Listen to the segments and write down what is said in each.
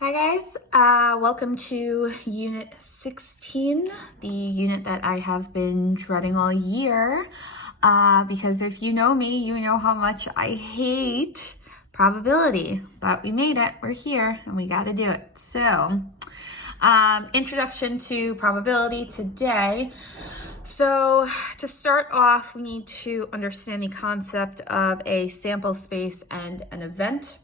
Hi guys, welcome to Unit 16, the unit that I have been dreading all year, because if you know me, you know how much I hate probability, but we made it, we're here, and we gotta do it. So, introduction to probability today. So to start off, we need to understand the concept of a sample space and an event.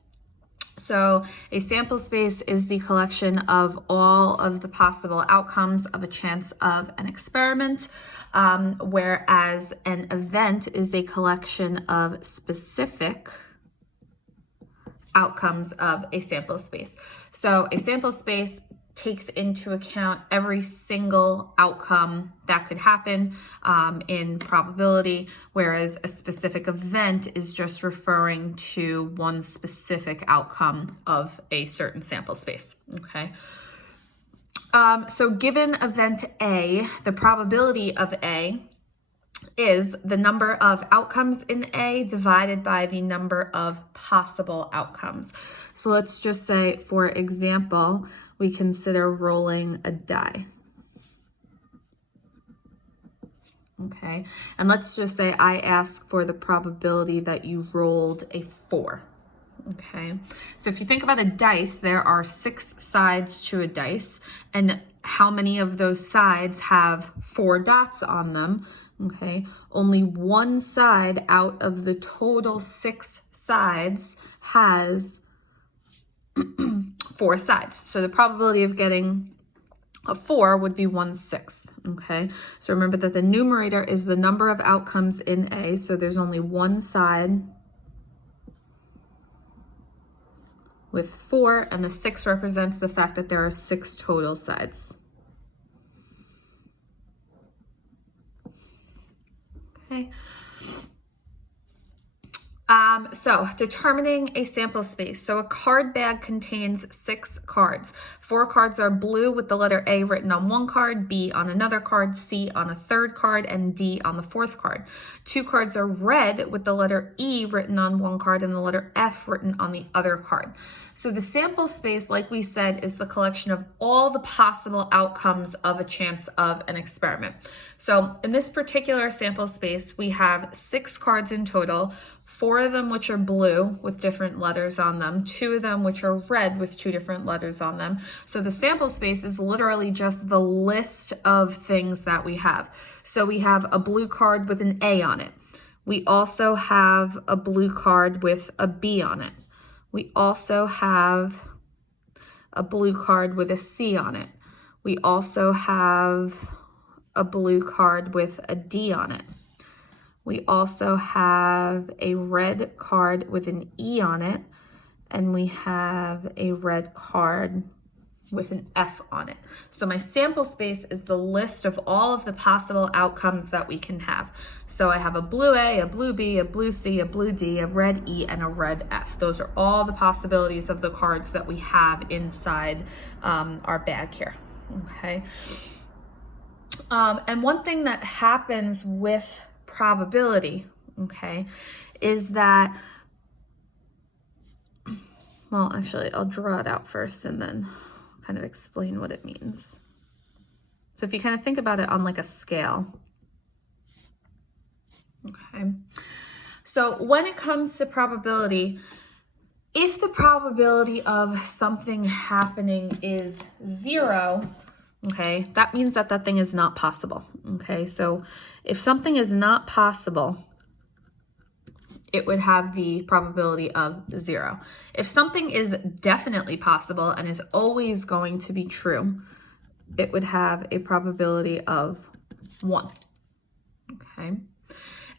So a sample space is the collection of all of the possible outcomes of a chance of an experiment, whereas an event is a collection of specific outcomes of a sample space. So a sample space takes into account every single outcome that could happen in probability, whereas a specific event is just referring to one specific outcome of a certain sample space, okay? So given event A, the probability of A is the number of outcomes in A divided by the number of possible outcomes. So let's just say, for example, we consider rolling a die. Okay, and let's just say I ask for the probability that you rolled a 4. Okay, so if you think about a dice, there are 6 sides to a dice, and how many of those sides have 4 dots on them? Okay, only one side out of the total 6 sides has 4 sides. So the probability of getting a 4 would be 1/6. Okay, so remember that the numerator is the number of outcomes in A, so there's only one side with 4, and the 6 represents the fact that there are 6 total sides. Okay. So determining a sample space. So a card bag contains 6 cards. 4 cards are blue with the letter A written on one card, B on another card, C on a third card, and D on the 4th card. 2 cards are red with the letter E written on one card and the letter F written on the other card. So the sample space, like we said, is the collection of all the possible outcomes of a chance of an experiment. So in this particular sample space, we have 6 cards in total, 4 of them which are blue with different letters on them, 2 of them which are red with 2 different letters on them. So the sample space is literally just the list of things that we have. So we have a blue card with an A on it. We also have a blue card with a B on it. We also have a blue card with a C on it. We also have a blue card with a D on it. We also have a red card with an E on it, and we have a red card with an F on it. So my sample space is the list of all of the possible outcomes that we can have. So I have a blue A, a blue B, a blue C, a blue D, a red E, and a red F. Those are all the possibilities of the cards that we have inside our bag here, okay? And one thing that happens with probability, okay, is that, well, actually, I'll draw it out first and then kind of explain what it means. So if you kind of think about it on like a scale, okay, so when it comes to probability, if the probability of something happening is 0, okay, that means that that thing is not possible, okay? So if something is not possible, it would have the probability of 0. If something is definitely possible and is always going to be true, it would have a probability of 1, okay?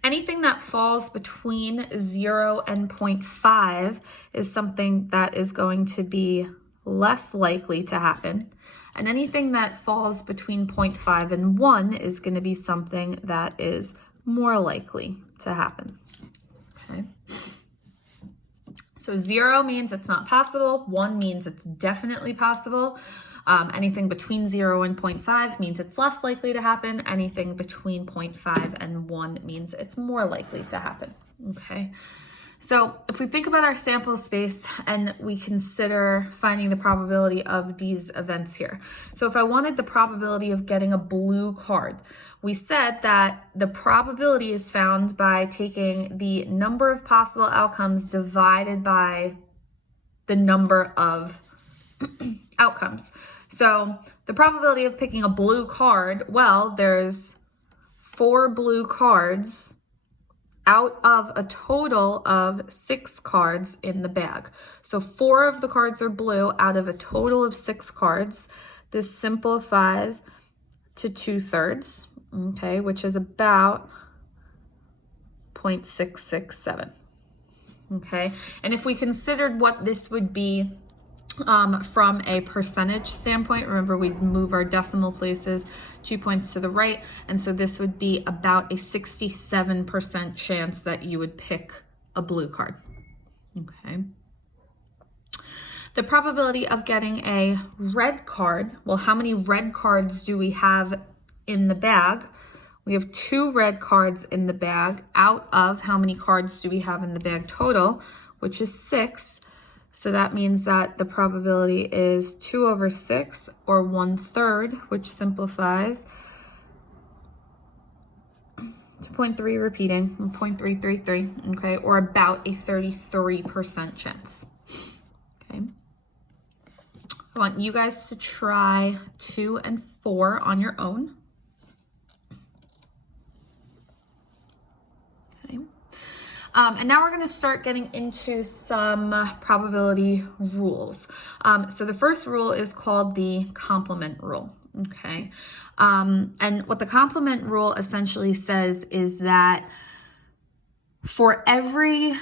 Anything that falls between 0 and 0.5 is something that is going to be less likely to happen. And anything that falls between 0.5 and 1 is going to be something that is more likely to happen. Okay. So 0 means it's not possible. 1 means it's definitely possible. Anything between 0 and 0.5 means it's less likely to happen. Anything between 0.5 and 1 means it's more likely to happen. Okay. So if we think about our sample space and we consider finding the probability of these events here. So if I wanted the probability of getting a blue card, we said that the probability is found by taking the number of possible outcomes divided by the number of outcomes. So the probability of picking a blue card, well, there's 4 blue cards out of a total of 6 cards in the bag. So 4 of the cards are blue out of a total of 6 cards. This simplifies to 2/3, okay, which is about 0.667, okay? And if we considered what this would be from a percentage standpoint, remember we'd move our decimal places 2 points to the right, and so this would be about a 67% chance that you would pick a blue card, okay? The probability of getting a red card, well, how many red cards do we have in the bag? We have 2 red cards in the bag out of how many cards do we have in the bag total, which is 6. So that means that the probability is 2/6 or 1/3, which simplifies to 0.3 repeating, 0.333, okay, or about a 33% chance, okay. I want you guys to try 2 and 4 on your own. And now we're going to start getting into some probability rules. So the first rule is called the complement rule, okay? And what the complement rule essentially says is that for every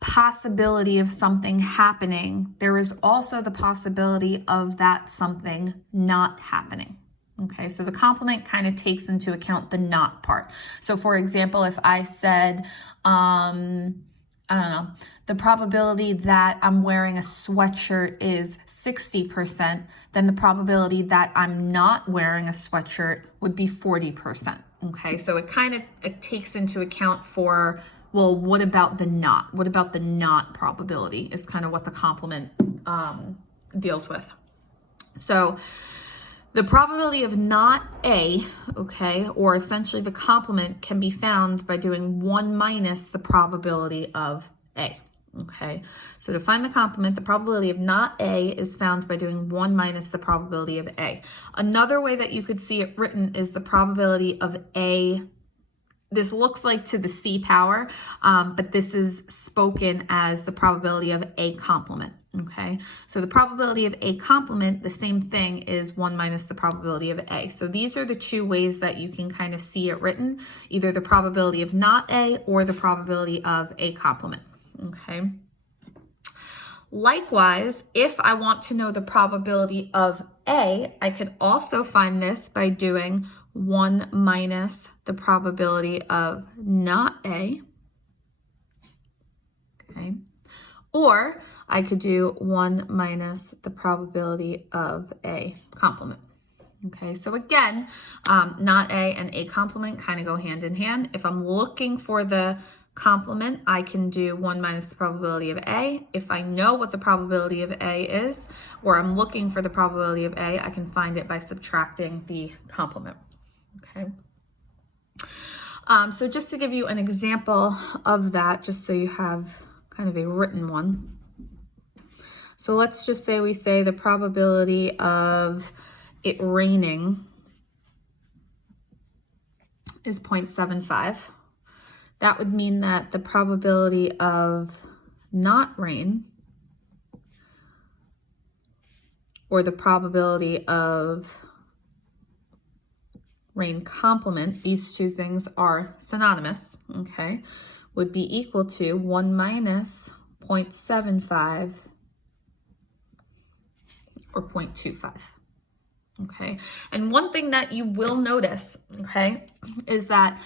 possibility of something happening, there is also the possibility of that something not happening. Okay, so the complement kind of takes into account the not part. So for example, if I said, I don't know, the probability that I'm wearing a sweatshirt is 60%, then the probability that I'm not wearing a sweatshirt would be 40%. Okay, so it takes into account for, well, what about the not? What about the not probability is kind of what the complement deals with. So the probability of not A, okay, or essentially the complement can be found by doing 1 minus the probability of A, okay? So to find the complement, the probability of not A is found by doing 1 minus the probability of A. Another way that you could see it written is the probability of A. This looks like to the C power, but this is spoken as the probability of A complement. Okay, so the probability of A complement, the same thing, is 1 minus the probability of A. So these are the 2 ways that you can kind of see it written, either the probability of not A or the probability of A complement. Okay. Likewise, if I want to know the probability of A, I could also find this by doing 1 minus the probability of not A. Okay. Or I could do 1 minus the probability of A complement. Okay, so again, not A and A complement kind of go hand in hand. If I'm looking for the complement, I can do 1 minus the probability of A. If I know what the probability of A is, or I'm looking for the probability of A, I can find it by subtracting the complement. Okay. So just to give you an example of that, just so you have kind of a written one. So let's just say we say the probability of it raining is 0.75. That would mean that the probability of not rain, or the probability of rain complement, these 2 things are synonymous, okay, would be equal to 1 minus 0.75 or 0.25, okay? And one thing that you will notice, okay, is that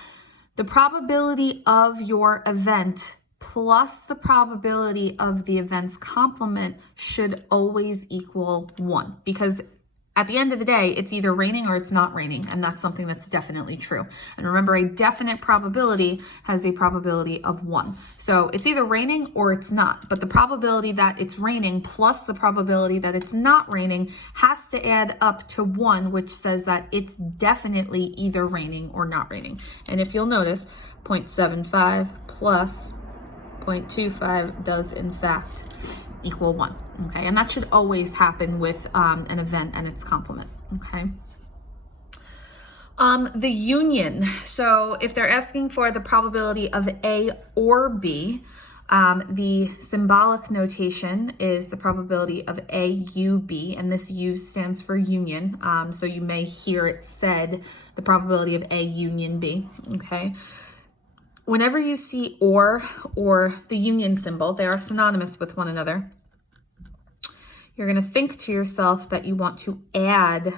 the probability of your event plus the probability of the event's complement should always equal 1, because at the end of the day, it's either raining or it's not raining, and that's something that's definitely true. And remember, a definite probability has a probability of 1. So it's either raining or it's not, but the probability that it's raining plus the probability that it's not raining has to add up to 1, which says that it's definitely either raining or not raining. And if you'll notice, 0.75 plus 0.25 does in fact equal 1, okay? And that should always happen with an event and its complement, okay? The union, so if they're asking for the probability of A or B, the symbolic notation is the probability of AUB, and this U stands for union, so you may hear it said the probability of A union B, okay? Whenever you see or the union symbol, they are synonymous with one another. You're going to think to yourself that you want to add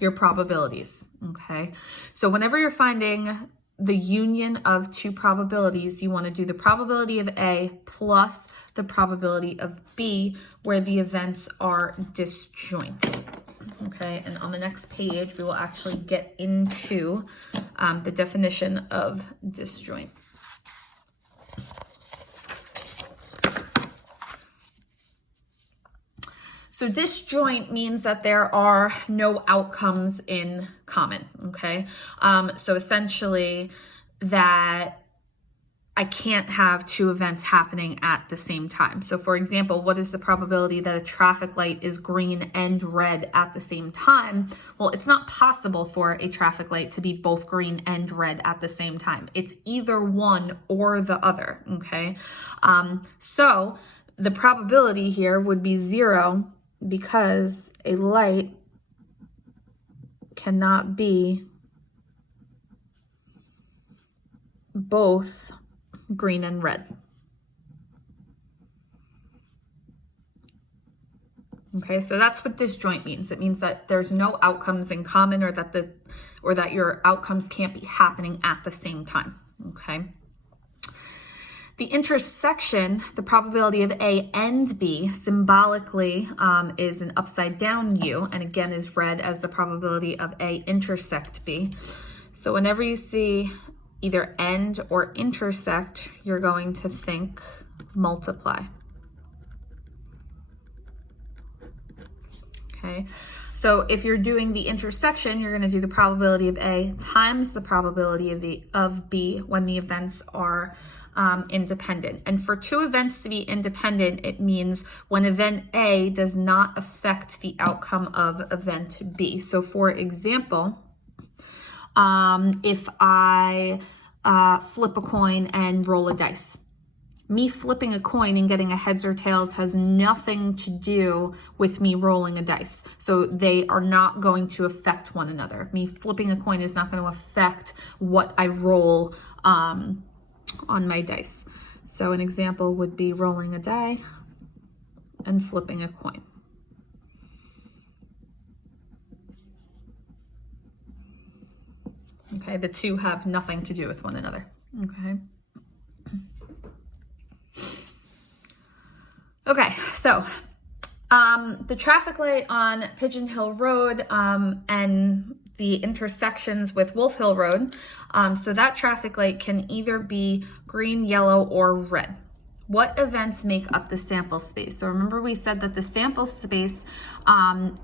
your probabilities, okay? So whenever you're finding the union of two probabilities, you want to do the probability of A plus the probability of B, where the events are disjoint. Okay, and on the next page, we will actually get into the definition of disjoint. So disjoint means that there are no outcomes in common, okay? So essentially that I can't have two events happening at the same time. So for example, what is the probability that a traffic light is green and red at the same time? Well, it's not possible for a traffic light to be both green and red at the same time. It's either one or the other, okay? So the probability here would be 0 because a light cannot be both green and red. Okay, so that's what disjoint means. It means that there's no outcomes in common, or that your outcomes can't be happening at the same time. Okay. The intersection, the probability of A and B, symbolically is an upside down U, and again is read as the probability of A intersect B. So whenever you see either end or intersect, you're going to think multiply. Okay, so if you're doing the intersection, you're going to do the probability of A times the probability of B when the events are independent. And for two events to be independent, it means when event A does not affect the outcome of event B. So for example, if I flip a coin and roll a dice, me flipping a coin and getting a heads or tails has nothing to do with me rolling a dice. So they are not going to affect one another. Me flipping a coin is not going to affect what I roll on my dice. So an example would be rolling a die and flipping a coin. Okay, the two have nothing to do with one another. Okay. Okay, so the traffic light on Pigeon Hill Road and the intersections with Wolf Hill Road, so that traffic light can either be green, yellow, or red. What events make up the sample space? So remember we said that the sample space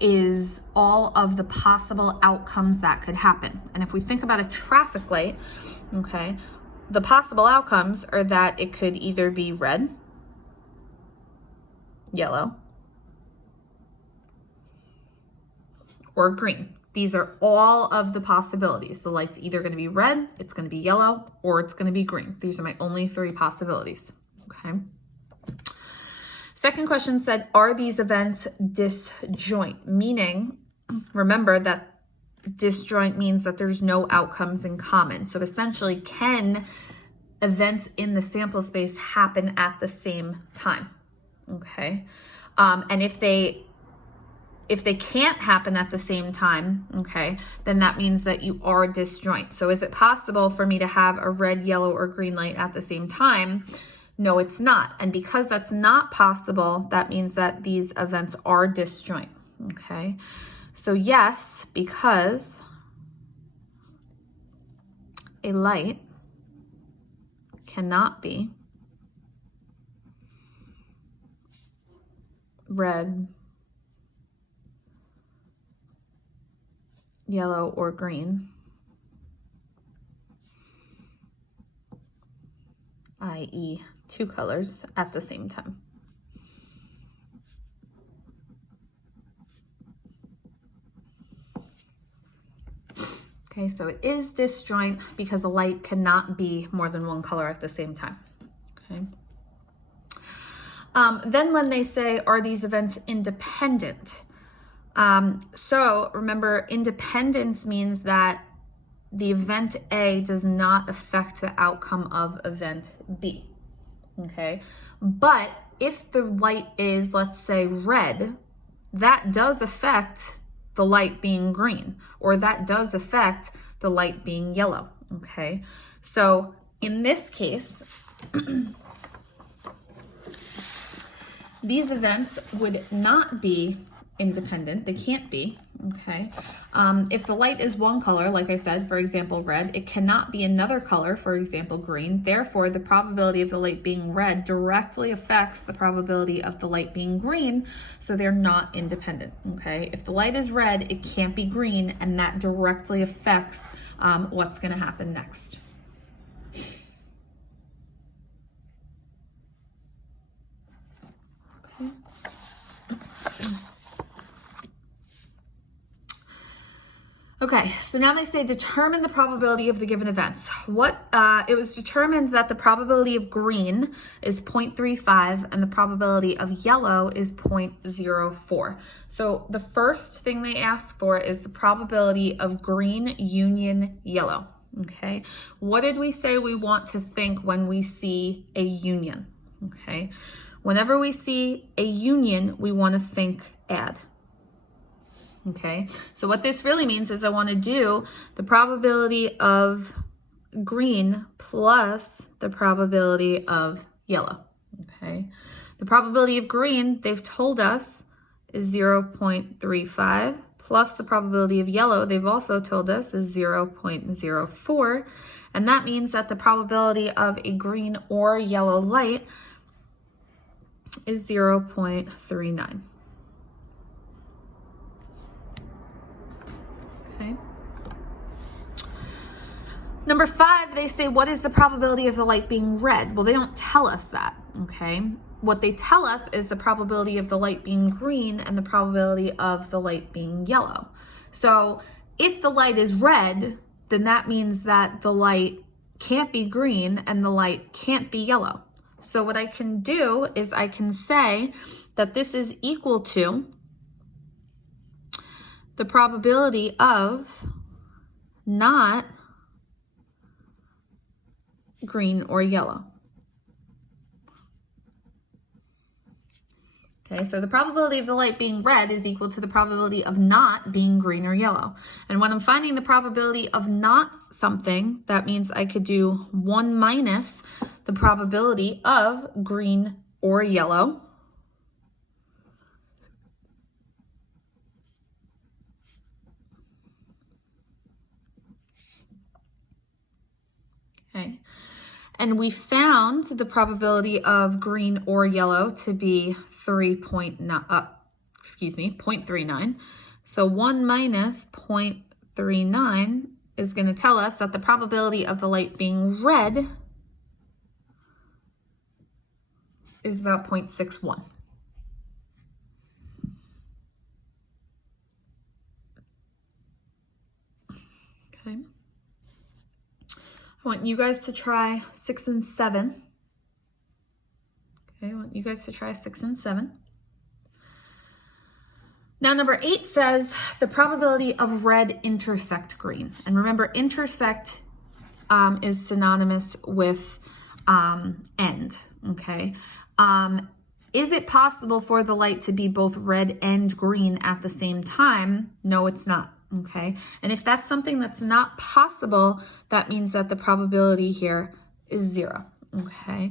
is all of the possible outcomes that could happen. And if we think about a traffic light, okay, the possible outcomes are that it could either be red, yellow, or green. These are all of the possibilities. The light's either going to be red, it's going to be yellow, or it's going to be green. These are my only 3 possibilities. Okay. Second question said, are these events disjoint? Meaning, remember that disjoint means that there's no outcomes in common. So essentially, can events in the sample space happen at the same time? Okay. And if they can't happen at the same time, okay, then that means that you are disjoint. So is it possible for me to have a red, yellow, or green light at the same time? No, it's not. And because that's not possible, that means that these events are disjoint. okay? So yes, because a light cannot be red, yellow, or green, i.e. two colors at the same time. Okay, so it is disjoint because the light cannot be more than one color at the same time. Okay. Then when they say, are these events independent? So remember, independence means that the event A does not affect the outcome of event B. Okay, but if the light is, let's say, red, that does affect the light being green, or that does affect the light being yellow. Okay, so in this case, these events would not be independent. They can't be, okay? If the light is one color, like I said, for example, red, it cannot be another color, for example, green. Therefore, the probability of the light being red directly affects the probability of the light being green, so they're not independent, okay? If the light is red, it can't be green, and that directly affects what's gonna happen next. Okay, so now they say determine the probability of the given events. It was determined that the probability of green is 0.35 and the probability of yellow is 0.04. So the first thing they ask for is the probability of green union yellow, okay? What did we say we want to think when we see a union, okay? Whenever we see a union, we want to think add. Okay, so what this really means is I want to do the probability of green plus the probability of yellow. Okay, the probability of green, they've told us, is 0.35 plus the probability of yellow, they've also told us, is 0.04, and that means that the probability of a green or yellow light is 0.39. Okay. Number 5, they say, what is the probability of the light being red? Well, they don't tell us that, okay? What they tell us is the probability of the light being green and the probability of the light being yellow. So if the light is red, then that means that the light can't be green and the light can't be yellow. So what I can do is I can say that this is equal to the probability of not green or yellow. Okay, so the probability of the light being red is equal to the probability of not being green or yellow. And when I'm finding the probability of not something, that means I could do 1 minus the probability of green or yellow. Okay, and we found the probability of green or yellow to be 0.39. So 1 minus 0.39 is going to tell us that the probability of the light being red is about 0.61. Okay. I want you guys to try 6 and 7. Okay, I want you guys to try 6 and 7. Now, number 8 says the probability of red intersect green. And remember, intersect is synonymous with end, okay? Is it possible for the light to be both red and green at the same time? No, it's not. Okay, and if that's something that's not possible, that means that the probability here is 0. Okay,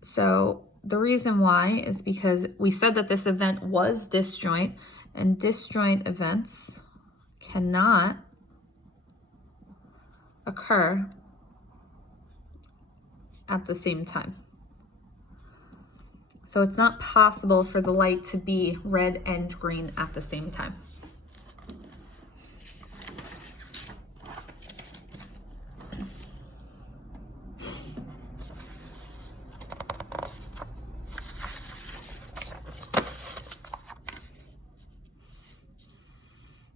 so the reason why is because we said that this event was disjoint, and disjoint events cannot occur at the same time. So it's not possible for the light to be red and green at the same time.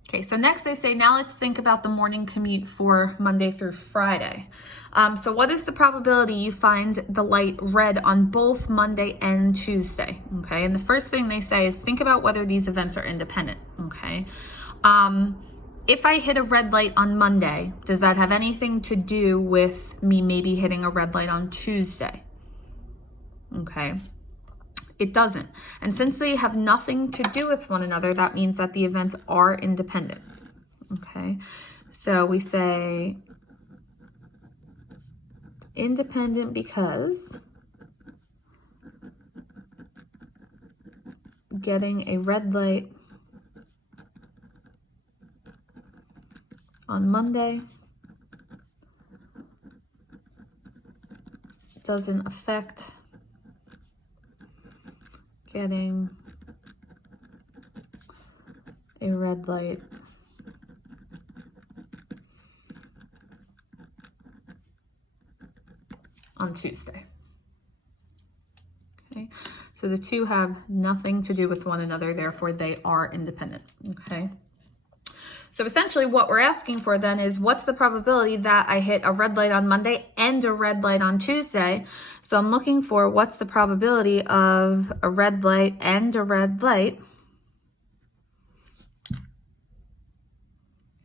Okay, so next they say, now let's think about the morning commute for Monday through Friday. So what is the probability you find the light red on both Monday and Tuesday? Okay, and the first thing they say is think about whether these events are independent. Okay, if I hit a red light on Monday, does that have anything to do with me maybe hitting a red light on Tuesday? Okay. It doesn't. And since they have nothing to do with one another, that means that the events are independent. Okay, so we say independent because getting a red light on Monday doesn't affect getting a red light on Tuesday. Okay, so the two have nothing to do with one another, therefore they are independent. Okay, so essentially what we're asking for then is what's the probability that I hit a red light on Monday and a red light on Tuesday? So I'm looking for what's the probability of a red light and a red light.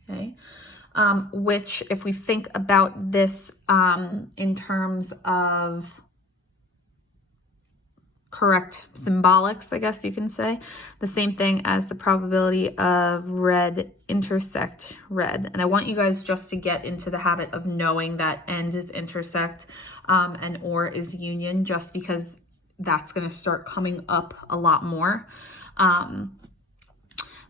Okay, which if we think about this in terms of correct symbolics, I guess you can say, the same thing as the probability of red intersect red. And I want you guys just to get into the habit of knowing that and is intersect and or is union, just because that's going to start coming up a lot more.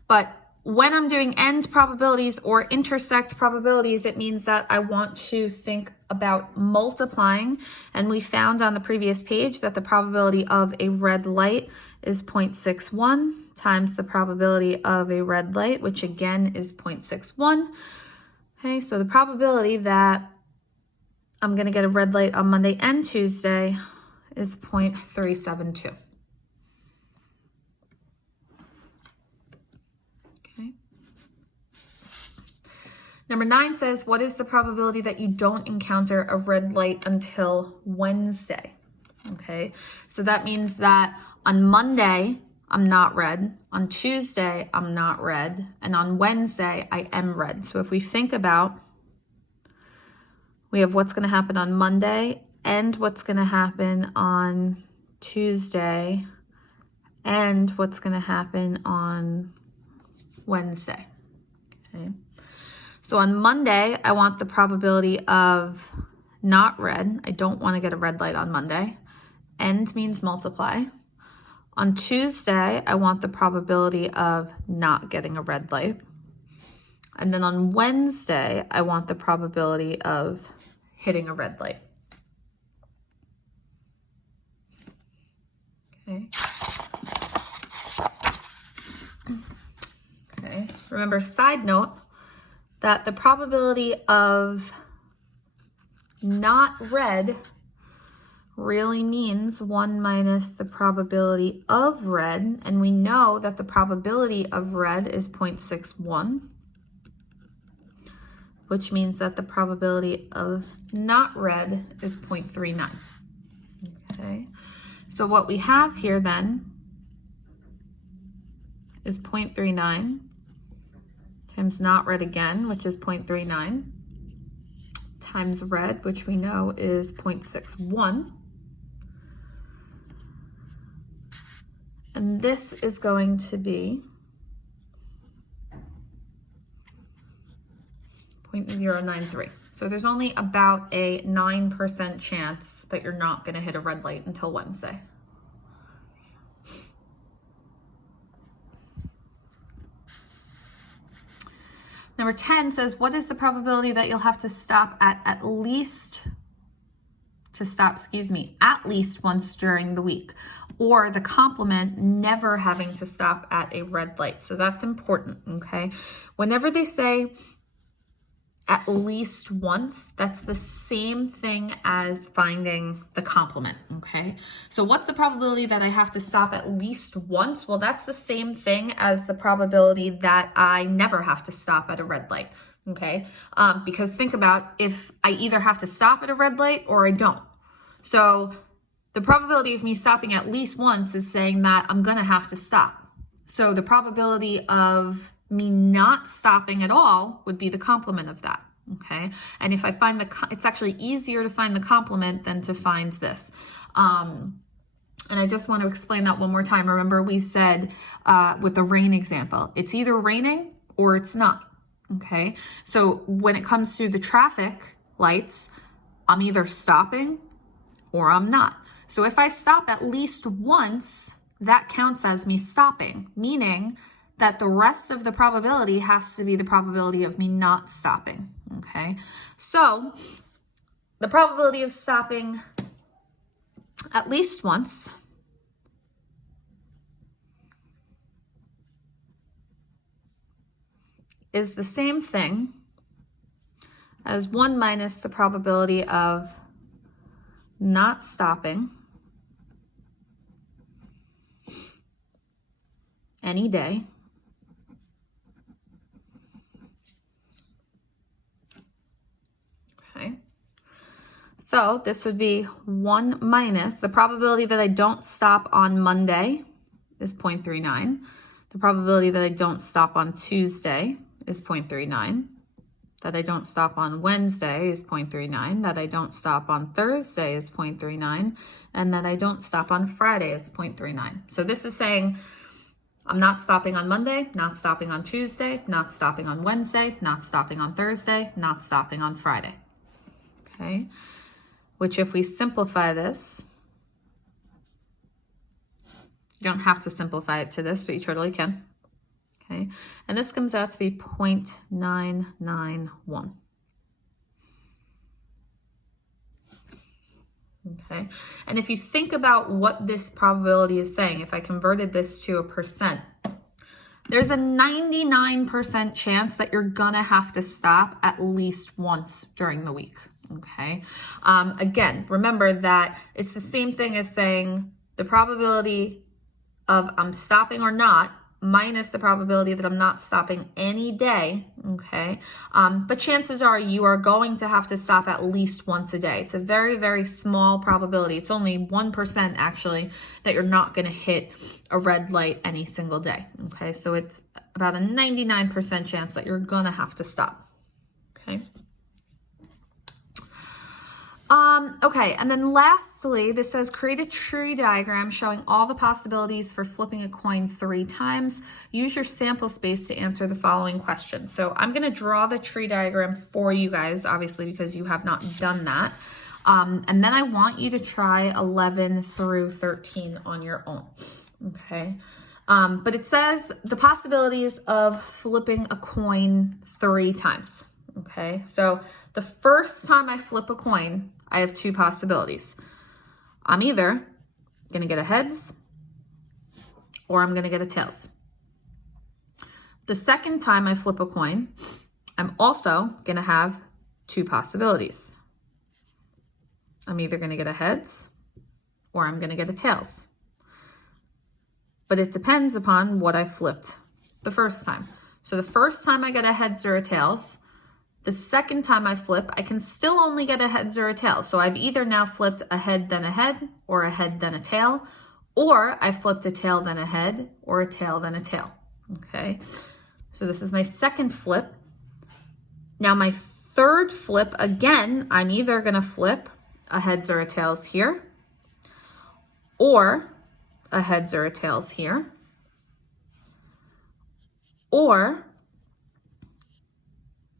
But when I'm doing end probabilities or intersect probabilities, it means that I want to think about multiplying. And we found on the previous page that the probability of a red light is 0.61 times the probability of a red light, which again is 0.61. Okay, so the probability that I'm going to get a red light on Monday and Tuesday is 0.372. Number 9 says, what is the probability that you don't encounter a red light until Wednesday? Okay, so that means that on Monday, I'm not red. On Tuesday, I'm not red. And on Wednesday, I am red. So if we think about, we have what's going to happen on Monday and what's going to happen on Tuesday and what's going to happen on Wednesday. Okay. So on Monday, I want the probability of not red. I don't want to get a red light on Monday. End means multiply. On Tuesday, I want the probability of not getting a red light. And then on Wednesday, I want the probability of hitting a red light. Okay. Okay. Remember, side note, that the probability of not red really means 1 minus the probability of red, and we know that the probability of red is 0.61, which means that the probability of not red is 0.39. Okay, so what we have here then is 0.39 times not red again, which is 0.39, times red, which we know is 0.61. And this is going to be 0.093. So there's only about a 9% chance that you're not going to hit a red light until Wednesday. Number 10 says, what is the probability that you'll have to stop at least once during the week? Or the complement, never having to stop at a red light. So that's important, okay? Whenever they say at least once, that's the same thing as finding the complement, okay? So what's the probability that I have to stop at least once? Well, that's the same thing as the probability that I never have to stop at a red light, okay? Because think about if I either have to stop at a red light or I don't. So the probability of me stopping at least once is saying that I'm gonna have to stop. So the probability of me not stopping at all would be the complement of that, okay? And if I find it's actually easier to find the complement than to find this. And I just want to explain that one more time. Remember we said with the rain example, it's either raining or it's not, okay? So when it comes to the traffic lights, I'm either stopping or I'm not. So if I stop at least once, that counts as me stopping, meaning that the rest of the probability has to be the probability of me not stopping, okay? So the probability of stopping at least once is the same thing as 1 minus the probability of not stopping any day So this would be 1 minus the probability that I don't stop on Monday is 0.39. The probability that I don't stop on Tuesday is 0.39. That I don't stop on Wednesday is 0.39. That I don't stop on Thursday is 0.39. And that I don't stop on Friday is 0.39. So this is saying I'm not stopping on Monday, not stopping on Tuesday, not stopping on Wednesday, not stopping on Thursday, not stopping on Friday. Okay. Which if we simplify this, you don't have to simplify it to this, but you totally can. Okay, and this comes out to be 0.991. Okay, and if you think about what this probability is saying, if I converted this to a percent, there's a 99% chance that you're gonna have to stop at least once during the week. Okay, again, remember that it's the same thing as saying the probability of I'm stopping or not minus the probability that I'm not stopping any day, okay? But chances are you are going to have to stop at least once a day. It's a very, very small probability. It's only 1% actually that you're not gonna hit a red light any single day, okay? So it's about a 99% chance that you're gonna have to stop, okay? Okay, and then lastly, this says create a tree diagram showing all the possibilities for flipping a coin 3 times. Use your sample space to answer the following questions. So I'm going to draw the tree diagram for you guys, obviously, because you have not done that. And then I want you to try 11 through 13 on your own, okay? But it says the possibilities of flipping a coin 3 times, okay? So the first time I flip a coin, I have 2 possibilities. I'm either gonna get a heads or I'm gonna get a tails. The second time I flip a coin, I'm also gonna have 2 possibilities. I'm either gonna get a heads or I'm gonna get a tails. But it depends upon what I flipped the first time. So the first time I get a heads or a tails, the second time I flip, I can still only get a heads or a tail. So I've either now flipped a head then a head, or a head then a tail, or I flipped a tail then a head, or a tail then a tail, okay? So this is my second flip. Now my third flip, again, I'm either gonna flip a heads or a tails here, or a heads or a tails here, or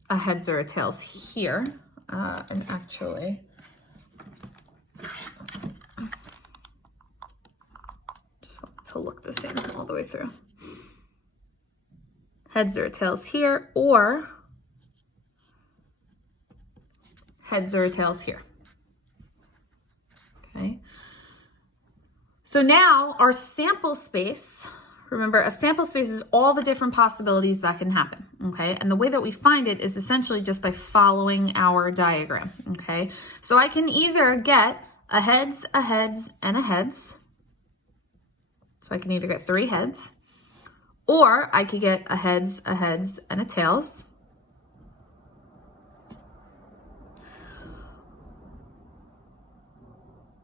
a heads or a tails here, and actually, just want to look this in all the way through. Heads or tails here, or heads or a tails here. Okay. So now our sample space, remember a sample space is all the different possibilities that can happen, okay? And the way that we find it is essentially just by following our diagram, okay? So I can either get a heads, and a heads. So I can either get 3 heads, or I could get a heads, and a tails.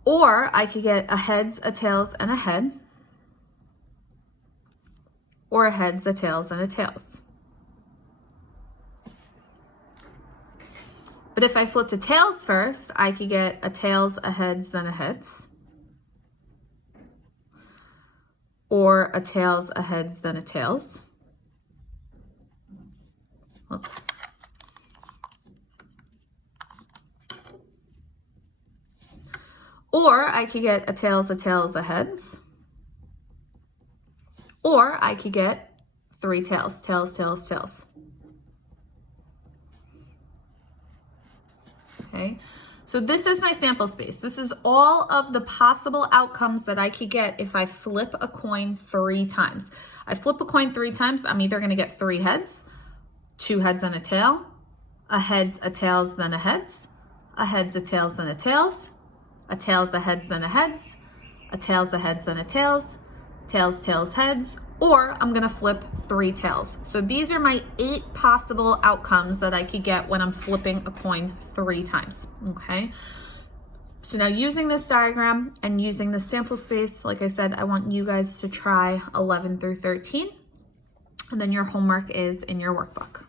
Or I could get a heads, a tails, and a head. Or a heads, a tails, and a tails. But if I flip to tails first, I could get a tails, a heads, then a heads. Or a tails, a heads, then a tails. Whoops. Or I could get a tails, a heads. Or I could get 3 tails, tails, tails, tails. Okay, so this is my sample space. This is all of the possible outcomes that I could get if I flip a coin 3 times. I flip a coin 3 times, I'm either gonna get 3 heads, 2 heads and a tail, a heads, a tails, then a heads, a heads, a tails, then a tails, a tails, a heads, then a heads, a tails, a heads, then a tails, tails, tails, heads, or I'm gonna flip 3 tails. So these are my 8 possible outcomes that I could get when I'm flipping a coin 3 times, okay? So now using this diagram and using the sample space, like I said, I want you guys to try 11 through 13, and then your homework is in your workbook.